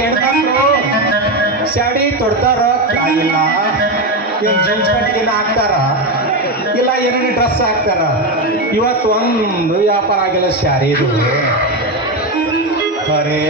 ಕೇಳ್ತಾರೋ ಸಡಿ ತೊಡ್ತಾರ ಇಲ್ಲ ಏನು ಜೆಂಟ್ಸ್ ಪ್ಯಾಂಟ್ಗಿನ ಹಾಕ್ತಾರ? ಇಲ್ಲ, ಏನೇನು ಡ್ರೆಸ್ ಹಾಕ್ತಾರ? ಇವತ್ತು ಒಂದು ವ್ಯಾಪಾರ ಆಗಿಲ್ಲ ಸ್ಯಾರಿದು ಖರೇ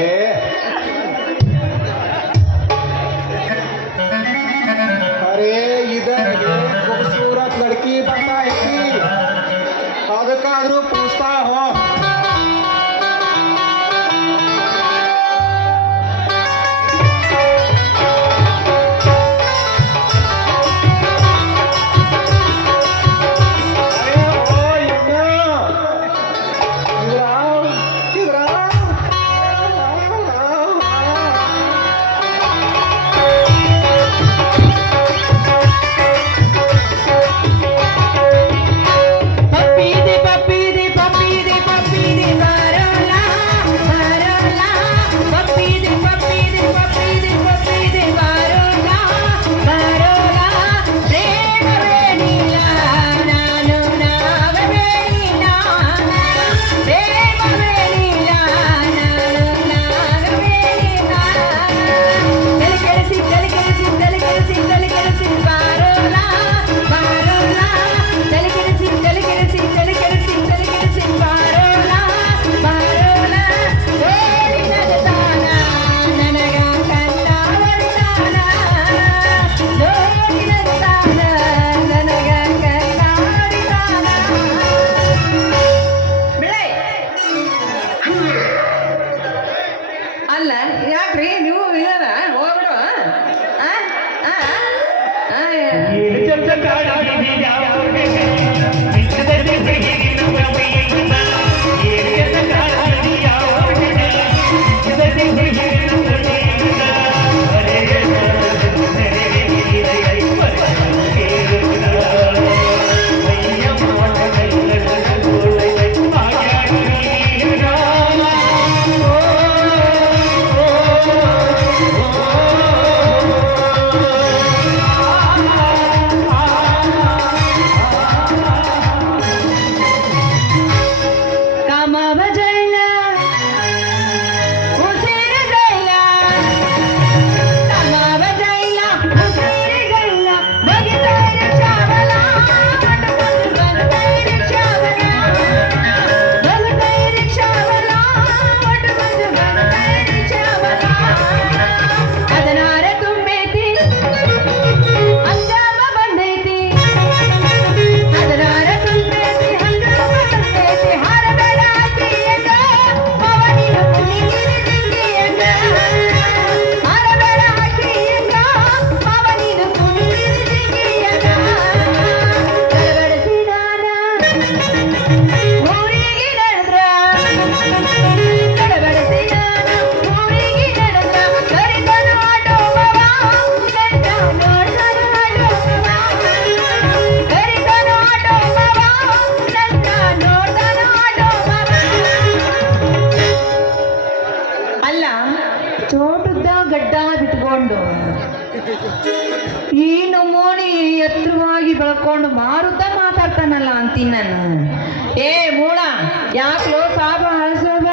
ನಾನು ಏ ಮೂಳ ಯಾಕಲೋ ಸಾಬ ಹಳಸೋದ?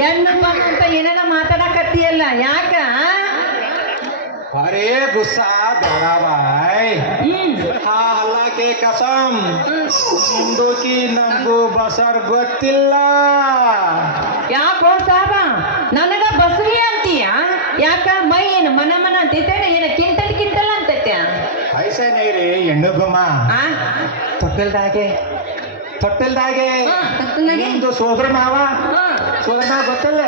ಹೆಣ್ಣಪ್ಪ ಅಂತ ಏನೇನ ಮಾತಾಡಕತ್ತಿಯಲ್ಲ ಯಾಕ? ಅರೆ ಗುಸ್ಸಾ बड़ा भाई हा अल्लाह के कसम ನಿಮ್ದು ಕಿ ನಮಗೂ ಬಸರ್ ಗೊತ್ತಿಲ್ಲ. ಯಾಕೋ ಸಾಬ? ನನಗ ಬಸರಿ ಅಂತೀಯ? ಯಾಕ? ಮೈ ಏನು ಮನ ಮನ ಅಂತೈತೆ ಏನ ಕಿಂಟಲ್ ಕಿಂಟಲ್ ಅಂತೈತೆ ಐಸೇನೇ ರೀ ಹೆಣ್ಣು ಗುಮ್ಮ. ಆ? ತೊಟ್ಟಿಲ್ದಾಗೆ. ಕೊಟ್ಟಲ್ದಾಗೆ ನಿಮ್ದು ಸೋದರ ಮಾವ? ಸೋದರ ಮಾವ ಗೊತ್ತಲ್ಲ?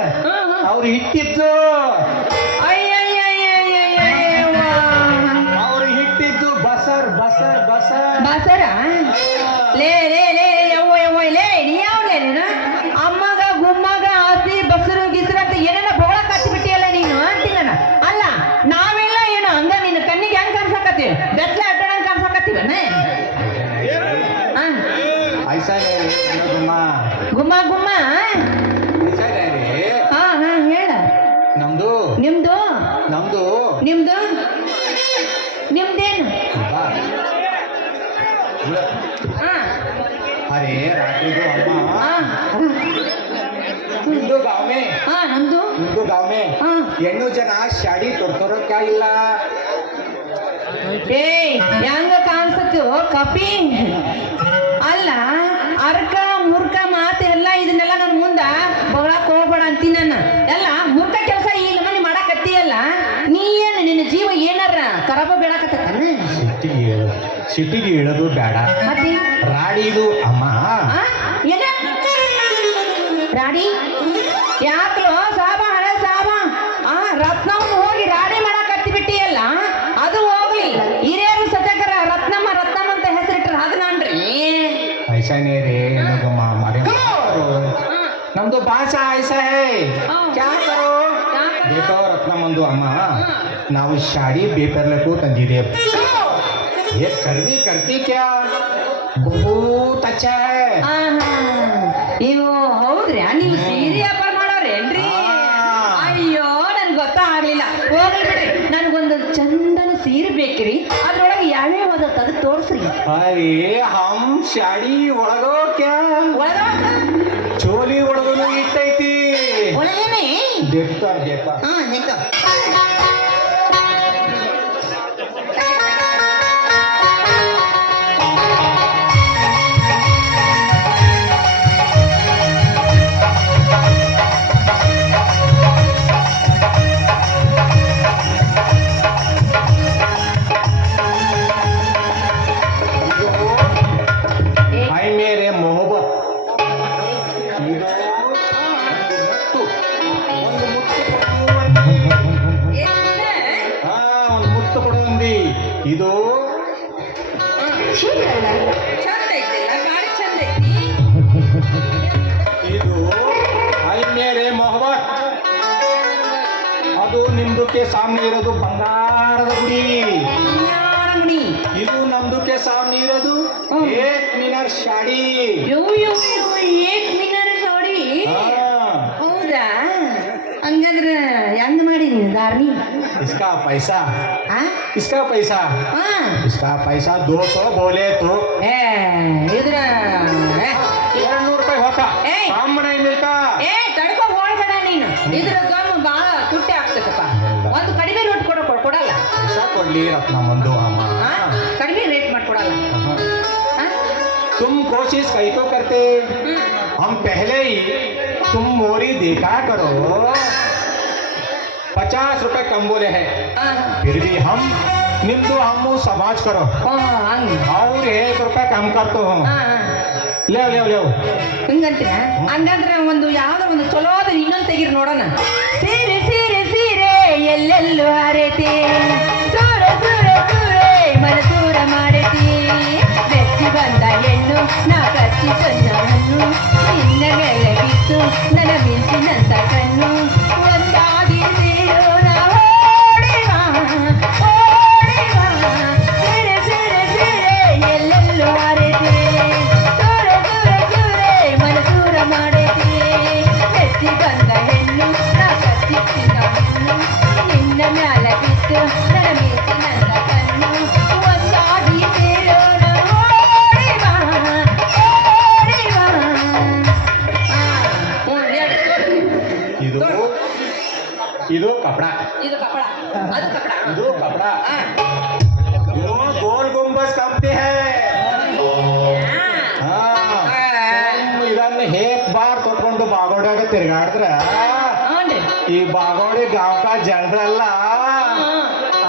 ಅವ್ರು ಇಟ್ಟಿದ್ದು. ಅರೆ ರಾತ್ರಿಗೂ ಅಮ್ಮ. ನಿಮ್ದು ಗಾವ್ಮೆ. ಹಾ ನಮ್ದು ನಿಮ್ದು ಗಾವ್ಮೆ. ಹೆಣ್ಣು ಜನ ಶಾಡಿ ತೊಡ್ತೊರಕ್ಕಾಗಿಲ್ಲ ಏ ಹೆಂಗ ಕಾಣಿಸ್ತು ಕಪಿ. ಅಲ್ಲ ಅರ್ಕ ಮುರ್ಕ ಮಾತು ಎಲ್ಲ ಇದನ್ನೆಲ್ಲ ನನ್ನ ಮುಂದ ಬಗಳಕ್ ಹೋಗ್ಬೇಡ ಅಂತೀನಿ ನಾನು. ಎಲ್ಲ ಸಿಟಿಗೆ ಇಳೋದು ಬೇಡ. ಮತ್ತೆ? ರಾಡಿದು ಅಮ್ಮ. ಆ? ರಾಡಿ ಯಾಕಲೋ ಸಾಬ ಹಳೆ ಸಾಬ. ಆ ರತ್ನಮ್ಮ ಹೋಗಿ ರಾಡಿ ಮಾಡಕ್ ಹತ್ತಿ ಬಿಟ್ಟಿಯಲ್ಲ ಅದು ಹೋಗ್ಲಿ. ಹಿರಿಯರು ಸತಕರ ರತ್ನಮ್ಮ ರತ್ನಮ್ಮ ಅಂತ ಹೆಸರಿಟ್ರ ಅದು ನಾನ್ರಿ. ಐಸಾನೇ ರೀ ಏನದಮ್ಮ ಮರೆ ನಮ್ದು ಭಾಷಾ ಐಸೇ ಹೇ. ಕ್ಯಾ ರತ್ನಮ್ಮಂದು ಅಮ್ಮ. ನಾವು ಶಾಡಿ ಬೇಪರ್ಲಕ್ಕೂ ತಂದಿದ್ದೇವೆ. ये करनी करती क्या बहुत अच्छा है ನೀವು ಹೌದ್ರಿ ನೀವು ಸೀರೆ ವ್ಯಾಪಾರ ಮಾಡೋರೇನ್ರಿ ಆ. ಅಯ್ಯೋ ನನ್ಗೆ ಗೊತ್ತಾಗ್ಲಿಲ್ಲ ಹೋಗ್ಲಿ ಬಿಡ್ರಿ ನನಗೊಂದು ಚಂದನ ಸೀರೆ ಬೇಕ್ರಿ ಅದ್ರೊಳಗೆ ಯಾವ್ಯಾವ ಅದ ತೆಗೆದು ತೋರ್ಸ್ರಿ अरे हम ಶಾಡಿ ಒಳಗೋ ಕ್ಯಾ ಒಳಗ ಚೋಲಿ ಒಳಗೂ ಇಟ್ಟೈತಿ ಒಳಗೇನೆ ದೇಖ್ತಾ ದೇಖ್ತಾ ಹಾ ನಿಂತ ಮಾಡಿ ನೀನು ದಾರ್ನಿ इसका पैसा ಆ इसका पैसा ಹಾ इसका पैसा दो सौ बोले तो ಏ ಇದ್ರ ಏ, ಎರಡು ನೂರು ರೂಪಾಯಿ ಹೋತ ಏಯ್. ಕಮ್ नहीं मिलता ಏ ತಡ್ಕೊ ಹೋಗ್ಬೇಡ ನೀನು ಇದ್ರ ಗಮ್ ಬಾಳ ತುಟ್ಟಿ ಆಗ್ತದಪ್ಪ ಒಂದು ಕಡಿಮೆ ರೇಟ್ ಕೊಡ ಕೊಡ- ಕೊಡಲ್ಲ पैसा ಕೊಡ್ಲಿ ರತ್ನ ಮಂದು ಅಮ್ಮ ಆ? ಕಡಿಮೆ ರೇಟ್ ಮಾಡ್ಕೊಡಲ್ಲ ಆ? तुम कोशिश कहीं को करते ಹ್ಮ್. हम पहले ही तुम मोरी देखा करो पचास रुपए कम बोले हैं ಆ. फिर भी हम निम्दु हम समाज करो ಓ ಹಂಗ और एक रुपए कम कर तो हूँ ಆ, ಆ. ले ले ले ಹಿಂಗಂತೀರ ಹಂಗಂದ್ರೆ ಒಂದು ಯಾವ್ದೋ ಒಂದು ಚಲೋದ ಇನ್ನೊಂದು ತೆಗೀರಿ ನೋಡೋಣ ಸೀರೆ ಸೀರೆ ಸೀರೆ ಎಲ್ಲೆಲ್ಲೂ ಹಾರೈತಿ ಸೂರ ಸೂರ ಸೂರೆ ಮನಸೂರ ಮಾಡೈತಿ ಬೆಚ್ಚಿ ಬಂದ ಹೆಣ್ಣು ನಾ ಕಚ್ಚಿ ತಂದ ಹಣ್ಣು ನಿನ್ನ ಮೇಲೆ ಬಿತ್ತು ನನ್ನ ಮಿಂಚಿನಂತ ಕಣ್ಣು ಬಾಗೋಡಿ ಗಾಂವ್ಕ ಜನರಲ್ಲ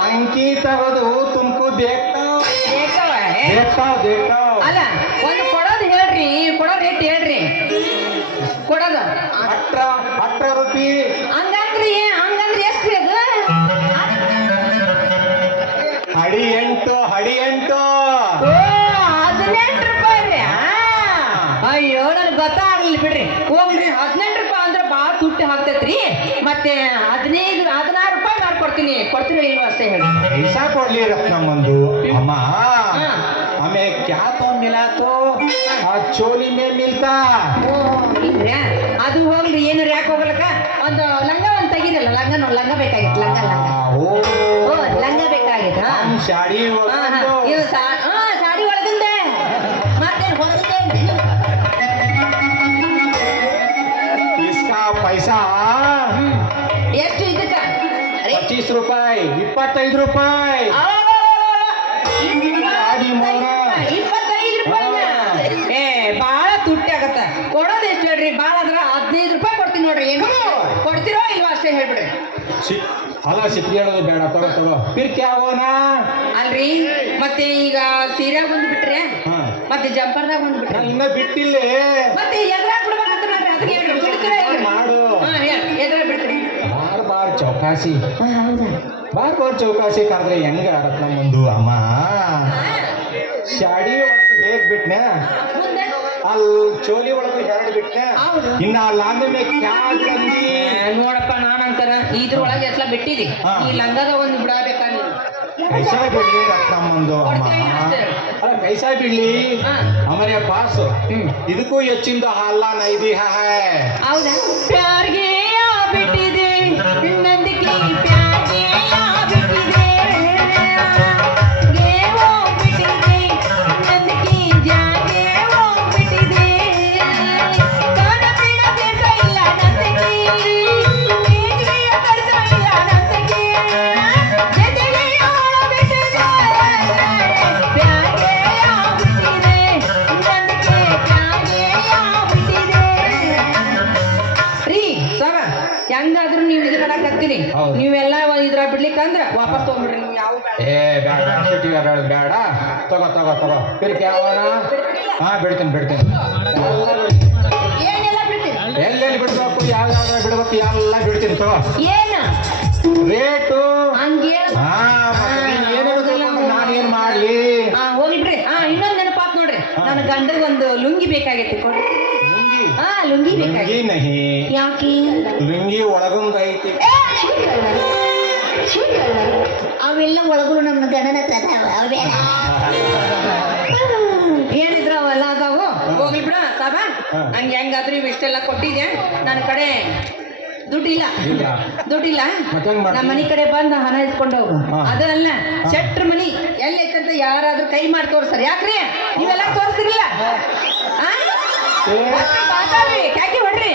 ಅಂಕಿ ತಗೋದು ತುಮಕು ದೇಖ್ತಾವ್ ಅಲ್ಲ ಒಂದು ಕೊಡೋದು ಹೇಳ್ರಿ ಕೊಡೋದು ರೇಟ್ ಹೇಳ್ರಿ. ಕೊಡೋದು. ಅಟ್ರ ಅಟ್ರ ರೂಪಿ. ಹಂಗಂದ್ರಿ ಹಂಗಂದ್ರಿ ಎಷ್ಟು ಅದು? ಹಡಿ ಎಂಟು ಹಡಿ ಎಂಟು. ಹದಿನೆಂಟು ರೂಪಾಯಿ ರೀ. ಅಯ್ಯೋ ನನಗೆ ಗೊತ್ತಾಗ್ಲಿಲ್ಲ ಬಿಡ್ರಿ. ಹೋಗ್ರಿ ಹದಿನೆಂಟು ಮುಟ್ಟು ಹಾಕ್ತೈತ್ರಿ ಮತ್ತೆ ಹದಿನೈದು ಹದಿನಾರು ರೂಪಾಯಿ ಮಾಡ್ಕೊಡ್ತೀನಿ. ಕೊಡ್ತೀನಿ ಇಲ್ವ ಅಷ್ಟೇ ಹೇಳಿ. ಕೊಡ್ಲಿ ರತ್ನಮ್ಮಂದು ಅಮ್ಮ ಆಮೇಲೆ ಕ್ಯಾ ತೋ ಮಿಲಾತು ಆ ಚೋಲಿ ಮೇಲೆ ಮಿಲ್ತಾ? ಓ ಅದು ಹೋಗ್ಲಿ ಏನು ರ್ಯಾಕ್ ಹೋಗ್ಲಕ್ಕ? ಒಂದು ಲಂಗ ಒಂದು ತೆಗಿರಲ್ಲ ಲಂಗ ನೋಡಿ ಲಂಗ ಬೇಕಾಗಿತ್ತು ಲಂಗ ಲಂಗ. ಓ. ಲಂಗ ಬೇಕಾಗಿತ್ತು ಶಾಡಿ ಸಾ ಇಪ್ಪತ್ತೈದು ರೂಪಾಯಿ. ಏ ಬಾಳ ತುಟ್ಟಿ ಆಗತ್ತ. ಕೊಡೋದು ಎಷ್ಟು ಹೇಳ್ರಿ? ಬಾಳ ಅದ್ರ ಹದಿನೈದು ರೂಪಾಯಿ ಕೊಡ್ತೀನಿ ನೋಡ್ರಿ. ಏನು ಕೊಡ್ತಿರೋ ಇಲ್ವಾ ಅಷ್ಟೇ ಹೇಳ್ಬಿಡ್ರಿ. ಅಲ್ಲ ಸಿಪ್ಪಿ ಹೇಳೋದು ಬೇಡ ತಗೋ ತಗೋ. ಕ್ಯಾ ಹೋನಾ ಅಲ್ರಿ ಮತ್ತೆ ಈಗ ಸೀರೆ ಬಂದ್ಬಿಟ್ರೆ. ಮತ್ತೆ ಜಂಪರ್ದಾಗ ಬಂದ್ಬಿಟ್ರೆ. ನಾನು ಇನ್ನ ಬಿಟ್ಟಿಲ್ಲ. ಮತ್ತೆ ಎದ್ರಾಗ ಬಿಡ್ಬೇಕಂತ ಅಂತ ಅದಕ್ಕೆ ಹೇಳ್ರಿ ಬಿಡ್ತೀರಾ ಮಾಡು. ಎದ್ರ ಎದ್ರಾಗ ಬಿಡ್ತೀರಿ? ಬಾರ್ ಬಾರ್ ಚೌಕಾಸಿ? ಹೌದಾ? ಬಾರ್ ಬಾರ್ ಚೌಕಾಸಿ ಕರೆದ್ರೆ ಹೆಂಗ ರತ್ನ ಮುಂದು ಅಮ್ಮ? ಶಾಡಿ ಒಳಗೆ ಹೇಗ್ ಬಿಟ್ನೆ? ಅಲ್ಲಿ ಚೋಲಿ ಒಳಗೆ ಎರಡು ಬಿಟ್ನೆ. ಇನ್ನ ಲಾಂಗ ನೋಡಪ್ಪ ನಾನಂತರ ಇದ್ರೊಳಗೆ ಎತ್ಲ ಬಿಟ್ಟಿದಿ. ಈ ಲಂಗದ ಒಂದು ಬಿಡಬೇಕಾ ನೀನು ಕೈಸಾ ಬಿಡ್ಲಿ ರತ್ನಮ್ಮಂದು. ಅಲ್ಲ ಕೈಸಾ ಬಿಡ್ಲಿ. ಅಮರ್ಯ ಪಾಸು ಇದಕ್ಕೂ ಹೆಚ್ಚಿಂದ ಹಾಲ ನೈದಿ ಹೈ. ಹೌದಾ? ಹೌದು. ನೀವೆಲ್ಲ ಇದ್ರ ಬಿಡ್ಲಿಕ್ಕಂದ್ರ ವಾಪಸ್ ತಗೊಂಡ್ಬಿಡ್ರಿ. ನೀವು ಯಾವ ಬೇಡ. ಏ ಬೇಡ ಸಿಟಿ ಬೇಡ. ತಗೋ ತಗೋ ತಗೋ. ಬಿಡ್ತಿ ಕ್ಯಾ ಹಾ ಬಿಡ್ತೀನಿ ಬಿಡ್ತೀನಿ. ಏನೆಲ್ಲ ಬಿಡ್ತೀರಿ? ಎಲ್ಲೆಲ್ಲಿ ಬಿಡ್ಬೇಕು? ಯಾವ ಯಾವ ಬಿಡ್ಬೇಕು? ಎಲ್ಲ ಬಿಡ್ತೀನಿ ತಗೋ. ಏನ? ರೇಟು? ಹಂಗೇ ಹಾ ಮತ್ತೆ ನೀನ್ ಏನ್ ಹೇಳ್ಬೇಕು ನಾನು ಏನ್ ಮಾಡ್ಲಿ? ಹಾ ಹೋಗಿಬ್ರಿ ಹಾ ಇನ್ನೊಂದ್ ನೆನಪಾತ್ ನೋಡ್ರಿ. ನನ್ನ ಗಂಡಗ್ ಒಂದು ಲುಂಗಿ ಬೇಕಾಗೈತಿ ಕೊಡ್ರಿ. ಲುಂಗಿ? ಹಾ ಲುಂಗಿ ಬೇಕಾಗಿ ಯಾಕೆ? ಲುಂಗಿ ಒಳಗೊಂದು ಐತಿ. ಅವೆಲ್ಲ ಒಳಗೂ ನಮ್ಮ ಗಂಡನ ಹತ್ರ ಅದಾವ ಅವ್ ಬೇಡ ಏನಿದ್ರ ಅವೆಲ್ಲ ಅದಾವು. ಹೋಗ್ಲಿ ಬಿಡ ಸಾಬ. ನಂಗೆ ಹೆಂಗಾದ್ರೂ ಇವ್ ಇಷ್ಟೆಲ್ಲ ಕೊಟ್ಟಿದ್ದೆ ನನ್ನ ಕಡೆ ದುಡ್ಡಿಲ್ಲ. ದುಡ್ಡಿಲ್ಲ? ನಮ್ಮ ಮನೆ ಕಡೆ ಬಂದು ಹಣ ಇಸ್ಕೊಂಡು ಹೋಗು ಅದು ಅಲ್ಲ ಶೆಟ್ರ ಮನಿ ಎಲ್ಲೈತಂತ ಯಾರಾದ್ರೂ ಕೈ ಮಾಡಿ ತೋರಿಸ್ತಾರೆ. ಯಾಕ್ರಿ? ನೀವೆಲ್ಲ ತೋರಿಸ್ತಿರಲ್ಲ ಏ. ಕ್ಯಾಕಿ ಹೊಡ್ರಿ?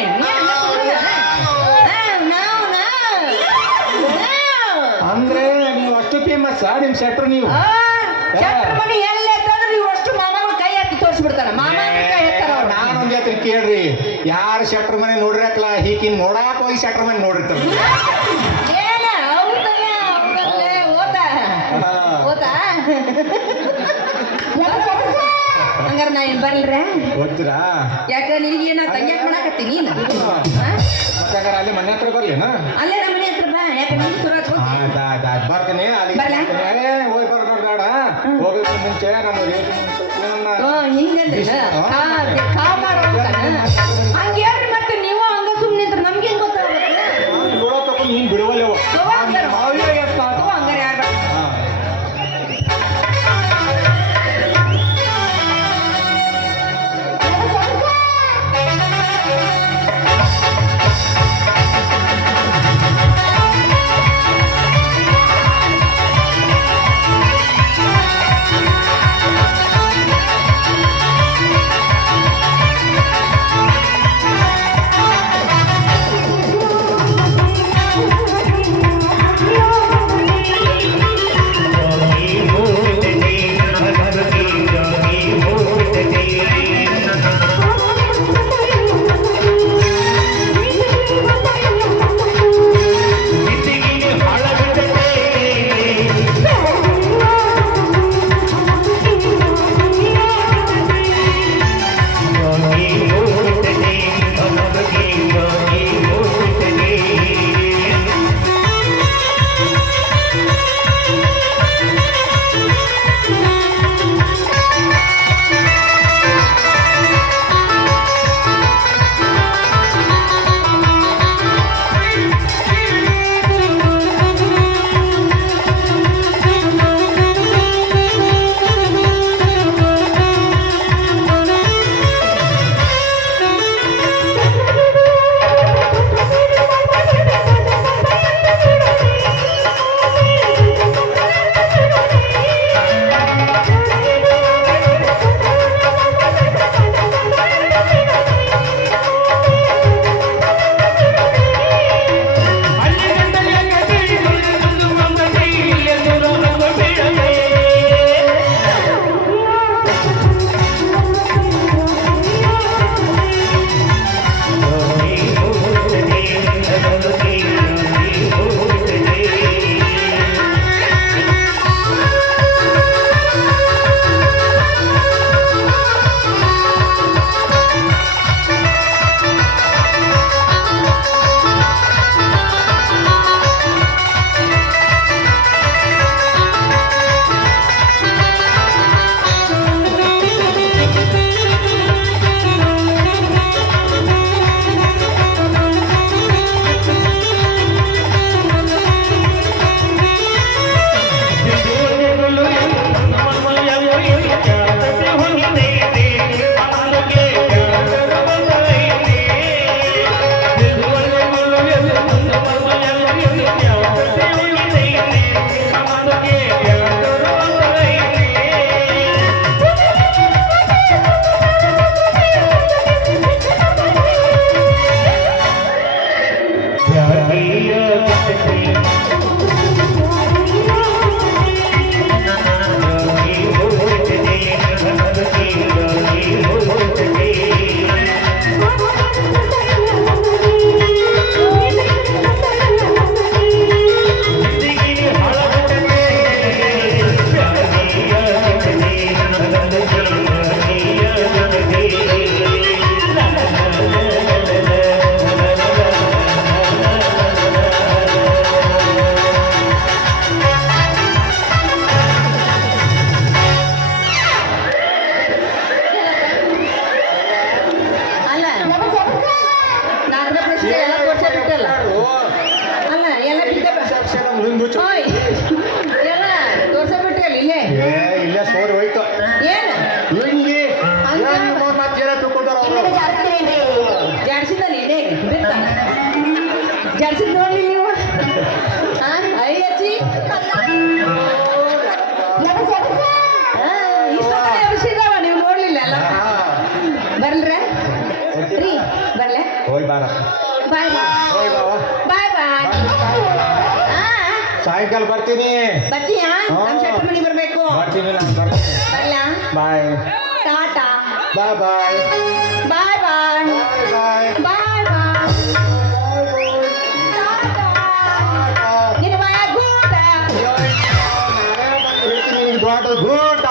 ಫೇಮಸ್ ನಿಮ್ ಶೆಟ್ರ್ ನೀವು ಮನಿ ಎಲ್ಲಿ ಐತಂದ್ರೆ ನೀವು ಅಷ್ಟು ಮಾಮನ ಕೈ ಹಾಕಿ ತೋರಿಸ್ಬಿಡ್ತಾನೆ. ಮಾಮ ಕೈ ಎತ್ತಾರ ಅವ್ರು. ನಾನೊಂದ್ ಹೇಳ್ತೀನಿ ಕೇಳ್ರಿ. ಯಾರು ಶೆಟ್ರ್ ಮನೆ ನೋಡಿರಕ್ಲ ಹೀಗಿನ್ ನೋಡಾಕ ಹೋಗಿ ಶೆಟ್ರ್ ಮನೆ ನೋಡಿರ್ತಾರ. ಏನ ಹೌದಲ್ಲ ಹೌದಲ್ಲೇ ಓದ. ಓದ? ಹಂಗಾರ ನಾ ಏನ್ ಬರ್ಲ್ರೆ? ಗೊತ್ತೀರಾ? ಯಾಕ ನಿನಗೇನ ತಂಗ್ಯಾಕ ಮಾಡಾಕತ್ತೀನಿ ನೀನು? ಮತ್ತೆ ಹಂಗಾರೆ ಅಲ್ಲಿ ಮನೆ ಹತ್ರ ಬರ್ಲೇನಾ? ಅಲ್ಲೇ ನಮ್ಮ ಮನೆ ಹತ್ರ ಬಾ. ಯಾಕ 大家好，ಸಾಯಂಕಾಲ ಬರ್ತೀನಿ. ಬರ್ತೀಯಾ? ನಮ್ ಶೆಟ್ರ ಮನೆಗ್ ಬರ್ಬೇಕು. ಬರ್ತೀನಿ ನಾನು ಬರ್ತೀನಿ. ಬರ್ಲಾ ಬಾಯ್ ಬಾಯ್. ಬಾಯ್ ಬಾಯ್. ಬಾಯ್ ಬಾಯ್. ಬಾಯ್ ಬಾಯ್. ಬಾಯ್ ನಿನ್ನ ಮಗ ಗೂಟ. ಗುಡ್